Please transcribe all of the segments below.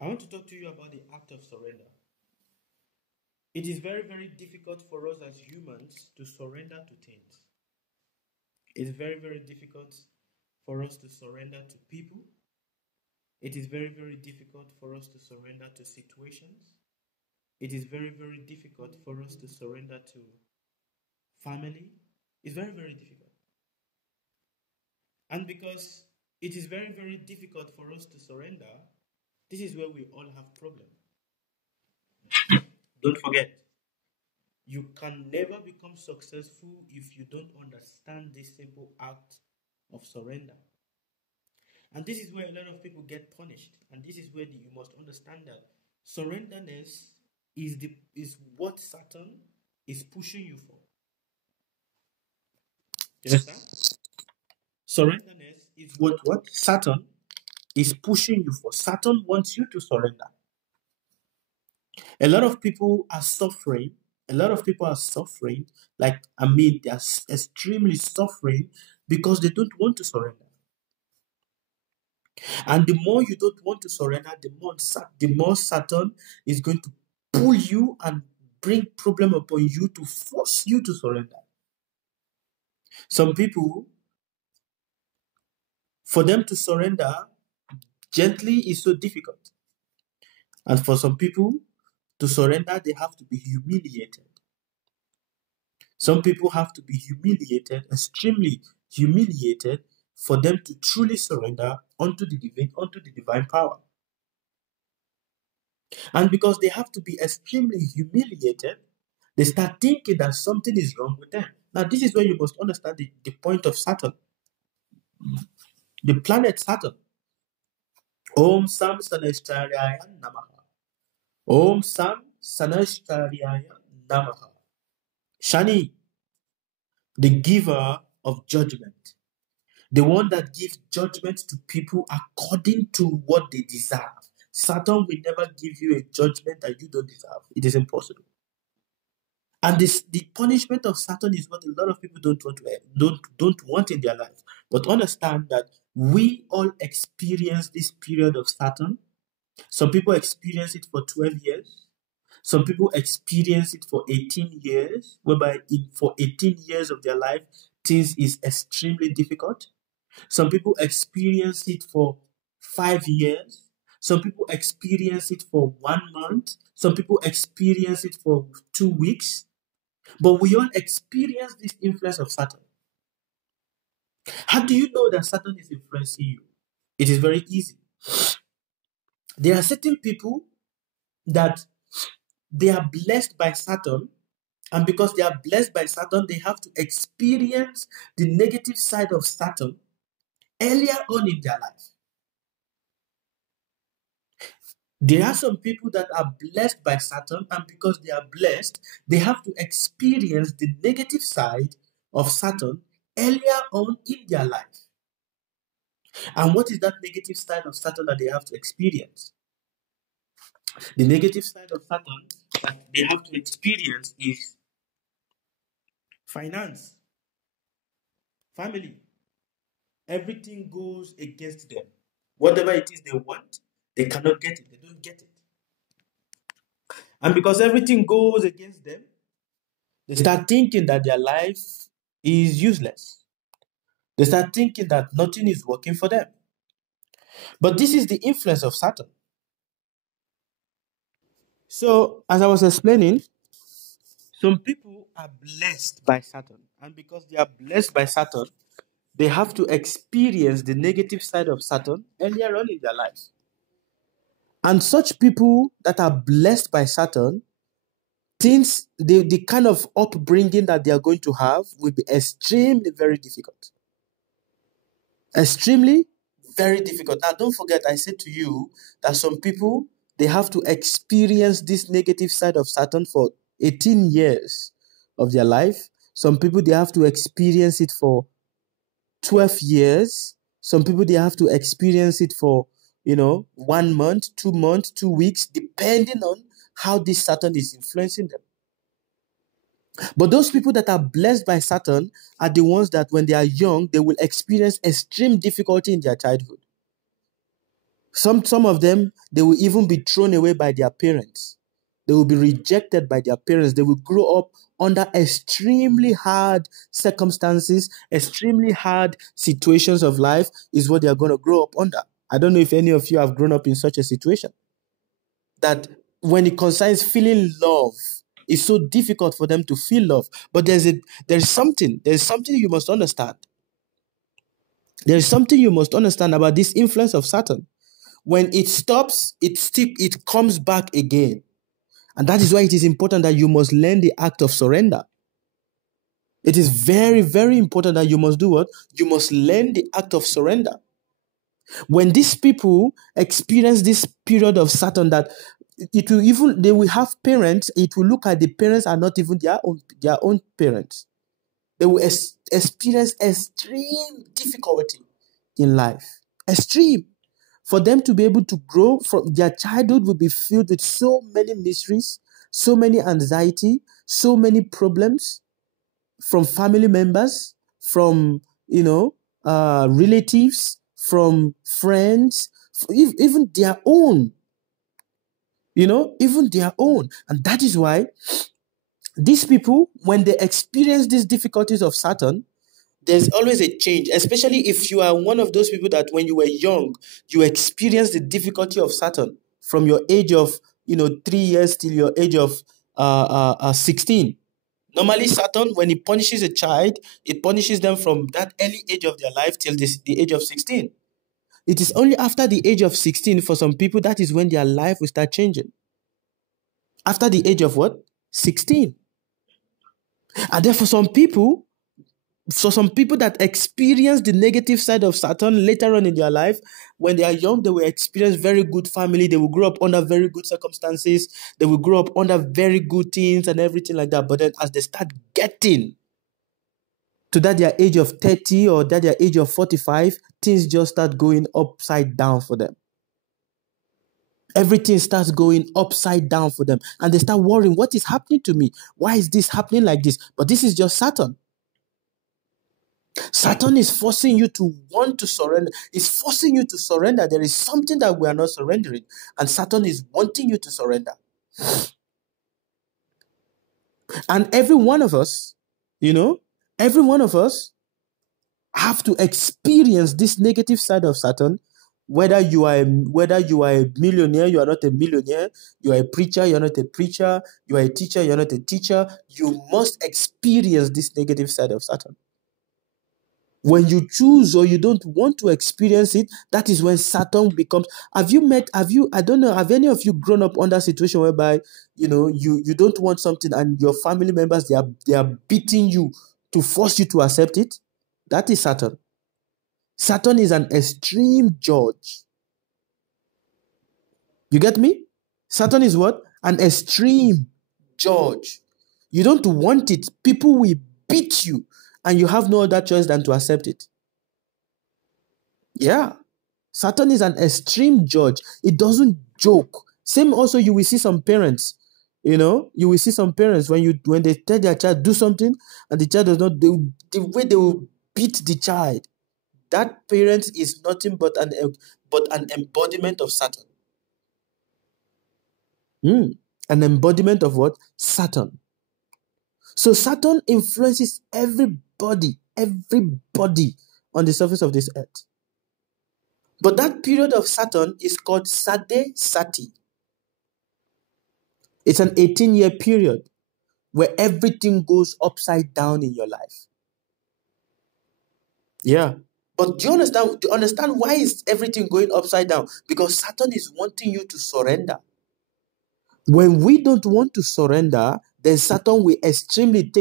I want to talk to you about the act of surrender. It is very, very difficult for us as humans to surrender to things. It's very, very difficult for us to surrender to people. It is very, very difficult for us to surrender to situations. It is very, very difficult for us to surrender to family. It's very, very difficult. And because it is very, very difficult for us to surrender, this is where we all have problems. Don't forget, you can never become successful if you don't understand this simple act of surrender. And this is where a lot of people get punished. And this is where you must understand that surrenderness is what Saturn is pushing you for. You understand? Surrenderness is what Saturn is pushing you for. Saturn wants you to surrender. A lot of people are suffering. They are extremely suffering because they don't want to surrender. And the more you don't want to surrender, the more Saturn is going to pull you and bring problem upon you to force you to surrender. Some people, for them to surrender gently is so difficult. And for some people, to surrender, they have to be humiliated. Some people have to be humiliated, extremely humiliated, for them to truly surrender unto the divine power. And because they have to be extremely humiliated, they start thinking that something is wrong with them. Now, this is where you must understand the point of Saturn. The planet Saturn. Om Sam Sanashtaryaya Namaha. Om Sam Sanashtaryaya Namaha. Shani, the giver of judgment. The one that gives judgment to people according to what they deserve. Saturn will never give you a judgment that you don't deserve. It is impossible. And the punishment of Saturn is what a lot of people don't want in their life. But understand that we all experience this period of Saturn. Some people experience it for 12 years. Some people experience it for 18 years, whereby for 18 years of their life, things is extremely difficult. Some people experience it for 5 years. Some people experience it for 1 month. Some people experience it for 2 weeks. But we all experience this influence of Saturn. How do you know that Saturn is influencing you? It is very easy. There are certain people that they are blessed by Saturn, and because they are blessed by Saturn, they have to experience the negative side of Saturn earlier on in their life. There are some people that are blessed by Saturn, and because they are blessed, they have to experience the negative side of Saturn earlier on in their life. And what is that negative side of Saturn that they have to experience? The negative side of Saturn that they have to experience is finance, family. Everything goes against them. Whatever it is they want, they cannot get it. They don't get it. And because everything goes against them, they start thinking that their life is useless. They start thinking that nothing is working for them. But this is the influence of Saturn. So, as I was explaining, some people are blessed by Saturn. And because they are blessed by Saturn, they have to experience the negative side of Saturn earlier on in their lives. And such people that are blessed by Saturn, the kind of upbringing that they are going to have will be extremely very difficult. Extremely very difficult. Now, don't forget, I said to you that some people, they have to experience this negative side of Saturn for 18 years of their life. Some people, they have to experience it for 12 years. Some people, they have to experience it for 1 month, 2 months, 2 weeks, depending on how this Saturn is influencing them. But those people that are blessed by Saturn are the ones that when they are young, they will experience extreme difficulty in their childhood. Some of them, they will even be thrown away by their parents. They will be rejected by their parents. They will grow up under extremely hard circumstances, extremely hard situations of life is what they are going to grow up under. I don't know if any of you have grown up in such a situation. That when it concerns feeling love, it's so difficult for them to feel love. But there's something you must understand. There's something you must understand about this influence of Saturn. When it stops, it comes back again. And that is why it is important that you must learn the act of surrender. It is very, very important that you must do what? You must learn the act of surrender. When these people experience this period of Saturn, that they will have parents, it will look like the parents are not even their own parents. They will experience extreme difficulty in life. Extreme. For them to be able to grow, from their childhood will be filled with so many mysteries, so many anxiety, so many problems from family members, from relatives, from friends, even their own. Even their own. And that is why these people, when they experience these difficulties of Saturn, there's always a change, especially if you are one of those people that when you were young, you experienced the difficulty of Saturn from your age of 3 years till your age of 16. Normally, Saturn, when it punishes a child, it punishes them from that early age of their life till the age of 16. It is only after the age of 16, for some people, that is when their life will start changing. After the age of what? 16. And then for some people that experience the negative side of Saturn later on in their life, when they are young, they will experience very good family. They will grow up under very good circumstances. They will grow up under very good things and everything like that. But then as they start getting to that their age of 30 or that their age of 45, things just start going upside down for them. Everything starts going upside down for them. And they start worrying, what is happening to me? Why is this happening like this? But this is just Saturn. Saturn is forcing you to want to surrender. It's forcing you to surrender. There is something that we are not surrendering. And Saturn is wanting you to surrender. And every one of us have to experience this negative side of Saturn. Whether you are a millionaire, you are not a millionaire. You are a preacher, you are not a preacher. You are a teacher, you are not a teacher. You must experience this negative side of Saturn. When you choose or you don't want to experience it, that is when Saturn becomes. I don't know, have any of you grown up under a situation whereby, you don't want something and your family members, they are beating you to force you to accept it? That is Saturn. Saturn is an extreme judge. You get me? Saturn is what? An extreme judge. You don't want it. People will beat you. And you have no other choice than to accept it. Yeah. Saturn is an extreme judge. It doesn't joke. Same also, you will see some parents, you will see some parents when they tell their child do something and the child does not, the way they will beat the child, that parent is nothing but an embodiment of Saturn. An embodiment of what? Saturn. So Saturn influences everybody on the surface of this earth. But that period of Saturn is called Sade Sati. It's an 18-year period where everything goes upside down in your life. Yeah. But do you understand why is everything going upside down? Because Saturn is wanting you to surrender. When we don't want to surrender, then Saturn will extremely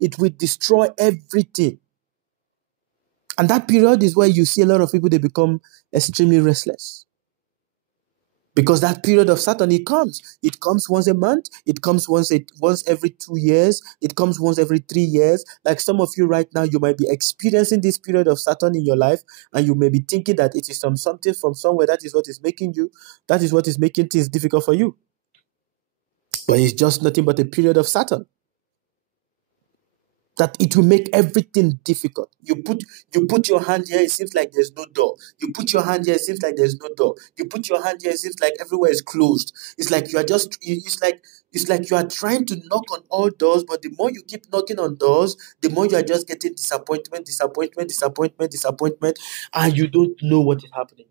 it will destroy everything. And that period is where you see a lot of people, they become extremely restless. Because that period of Saturn, it comes once a month, it comes once every 2 years, it comes once every 3 years. Like some of you right now, you might be experiencing this period of Saturn in your life, and you may be thinking that it is something from somewhere that is what is making things difficult for you. But it's just nothing but a period of Saturn. that it will make everything difficult. You put your hand here, it seems like there's no door. You put your hand here, it seems like there's no door. You put your hand here, it seems like everywhere is closed. It's like you are just it's like you are trying to knock on all doors, but the more you keep knocking on doors, the more you are just getting disappointment, and you don't know what is happening.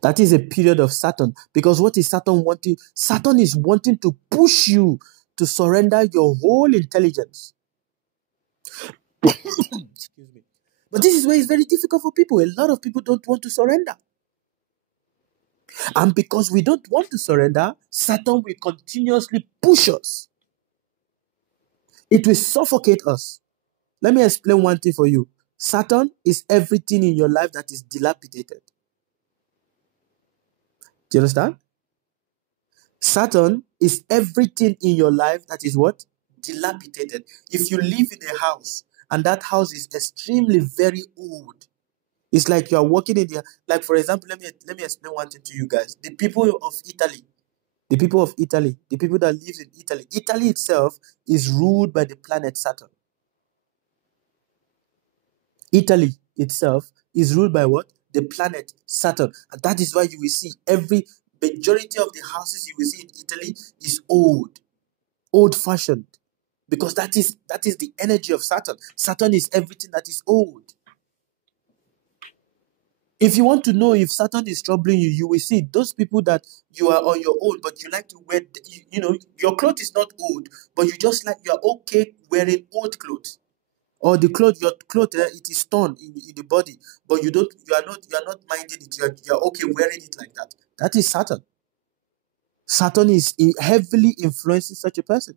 That is a period of Saturn. Because what is Saturn wanting? Saturn is wanting to push you to surrender your whole intelligence. Excuse me. But this is where it's very difficult for people. A lot of people don't want to surrender. And because we don't want to surrender, Saturn will continuously push us. It will suffocate us. Let me explain one thing for you. Saturn is everything in your life that is dilapidated. Do you understand? Saturn is everything in your life that is what? Dilapidated. If you live in a house and that house is extremely very old, it's like you are walking in there. Like, for example, let me explain one thing to you guys. The people of Italy, the people that live in Italy, Italy itself is ruled by the planet Saturn. Italy itself is ruled by what? The planet Saturn. And that is why you will see every majority of the houses you will see in Italy is old-fashioned. Because that is the energy of Saturn. Saturn is everything that is old. If you want to know if Saturn is troubling you, you will see those people that you are on your own, but you like to wear, your clothes is not old, but you just like, you're okay wearing old clothes. Or your clothes, it is torn in the body, but you are not minding it. You're okay wearing it like that. That is Saturn. Saturn is heavily influencing such a person.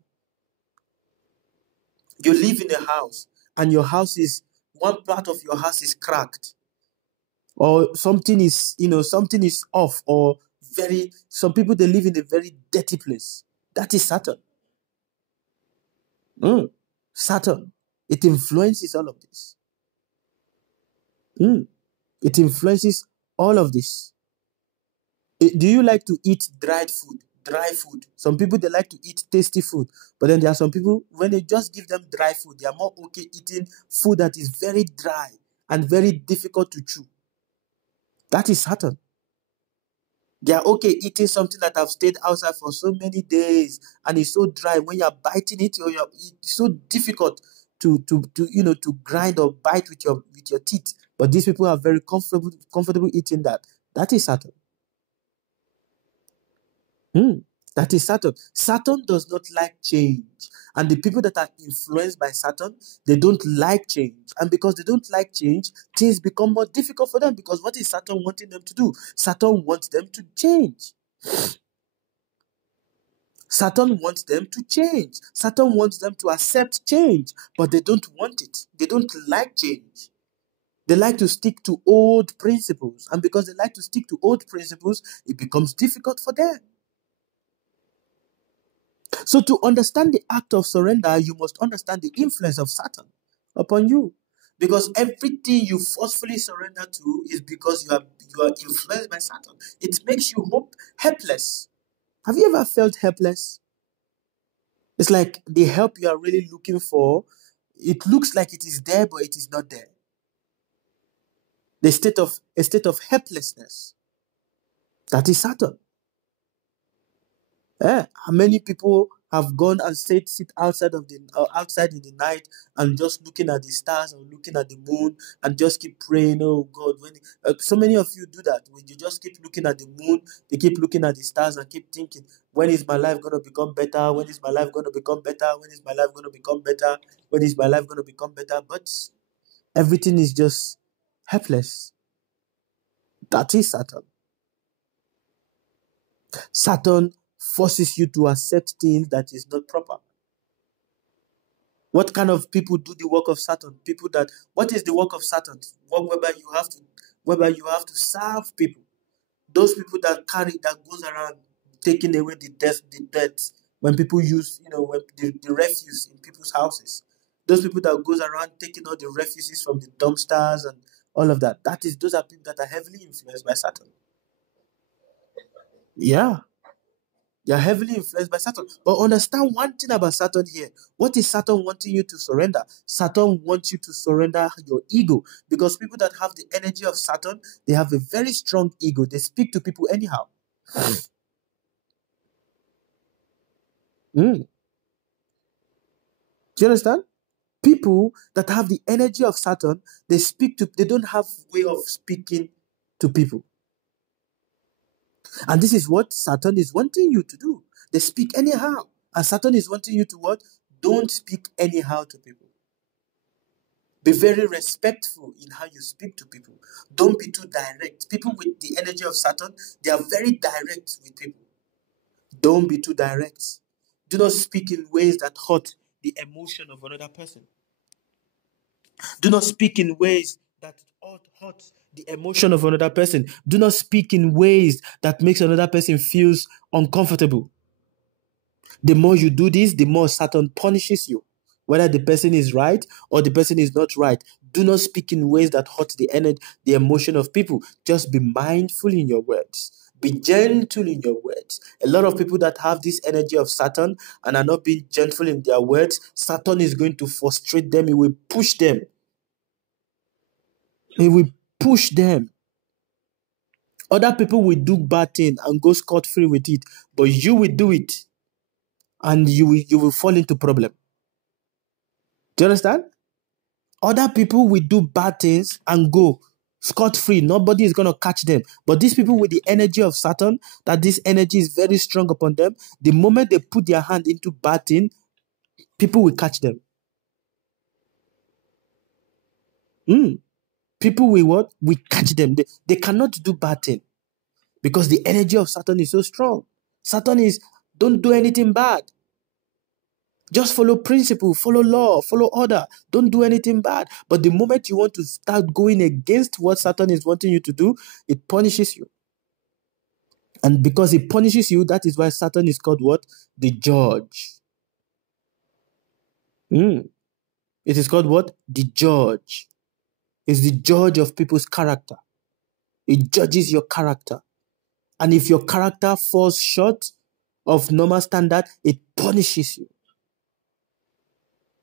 You live in a house, and your house is, one part of your house is cracked, or something is off, or some people, they live in a very dirty place. That is Saturn. Saturn. It influences all of this. It influences all of this. Do you like to eat dry food? Some people, they like to eat tasty food, but then there are some people, when they just give them dry food, they are more okay eating food that is very dry and very difficult to chew. That is Saturn. They are okay eating something that have stayed outside for so many days and it's so dry. When you are biting it, it's so difficult to grind or bite with your teeth. But these people are very comfortable eating that. That is Saturn. That is Saturn. Saturn does not like change. And the people that are influenced by Saturn, they don't like change. And because they don't like change, things become more difficult for them. Because what is Saturn wanting them to do? Saturn wants them to change. Saturn wants them to change. Saturn wants them to accept change. But they don't want it. They don't like change. They like to stick to old principles. And because they like to stick to old principles, it becomes difficult for them. So to understand the act of surrender, you must understand the influence of Saturn upon you. Because everything you forcefully surrender to is because you are influenced by Saturn. It makes you helpless. Have you ever felt helpless? It's like the help you are really looking for, it looks like it is there, but it is not there. A state of helplessness. That is Saturn. Many people have gone and sit outside in the night and just looking at the stars or looking at the moon and just keep praying. Oh God, so many of you do that. When you just keep looking at the moon, they keep looking at the stars and keep thinking, when is my life going to become better? When is my life going to become better? When is my life going to become better? When is my life going to become better? But everything is just helpless. That is Saturn. Saturn forces you to accept things that is not proper. What kind of people do the work of Saturn? What is the work of Saturn? Whereby you have to serve people. Those people that goes around taking away the death when people use, when the refuse in people's houses. Those people that goes around taking all the refuses from the dumpsters and all of that. Those are people that are heavily influenced by Saturn. Yeah. You're heavily influenced by Saturn. But understand one thing about Saturn here. What is Saturn wanting you to surrender? Saturn wants you to surrender your ego. Because people that have the energy of Saturn, they have a very strong ego. They speak to people anyhow. Do you understand? People that have the energy of Saturn, they don't have way of speaking to people. And this is what Saturn is wanting you to do. They speak anyhow. And Saturn is wanting you to what? Don't speak anyhow to people. Be very respectful in how you speak to people. Don't be too direct. People with the energy of Saturn, they are very direct with people. Don't be too direct. Do not speak in ways that hurt the emotion of another person. Do not speak in ways that hurt the emotion of another person. Do not speak in ways that makes another person feels uncomfortable. The more you do this, the more Saturn punishes you. Whether the person is right or the person is not right. Do not speak in ways that hurt the energy, the emotion of people. Just be mindful in your words. Be gentle in your words. A lot of people that have this energy of Saturn and are not being gentle in their words, Saturn is going to frustrate them. He will push them. He will push them. Other people will do bad things and go scot-free with it, but you will do it, and you will fall into problem. Do you understand? Other people will do bad things and go scot-free. Nobody is going to catch them. But these people with the energy of Saturn, that this energy is very strong upon them, the moment they put their hand into bad thing, people will catch them. People will what? We catch them. They cannot do bad thing because the energy of Saturn is so strong. Saturn is, don't do anything bad. Just follow principle, follow law, follow order. Don't do anything bad. But the moment you want to start going against what Saturn is wanting you to do, it punishes you. And because it punishes you, that is why Saturn is called what? The judge. It is called what? The judge. It's the judge of people's character. It judges your character. And if your character falls short of normal standard, it punishes you.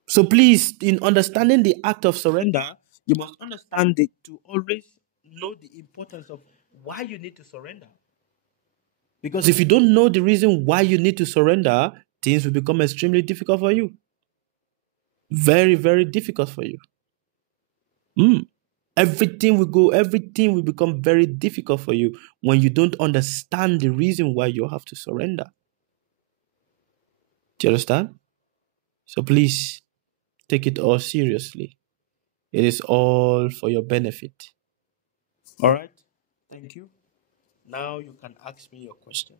So please, in understanding the act of surrender, you must understand it to always know the importance of why you need to surrender. Because if you don't know the reason why you need to surrender, things will become extremely difficult for you. Very, very difficult for you. Everything will become very difficult for you when you don't understand the reason why you have to surrender. Do you understand? So please, take it all seriously. It is all for your benefit. All right? Thank you. Now you can ask me your questions.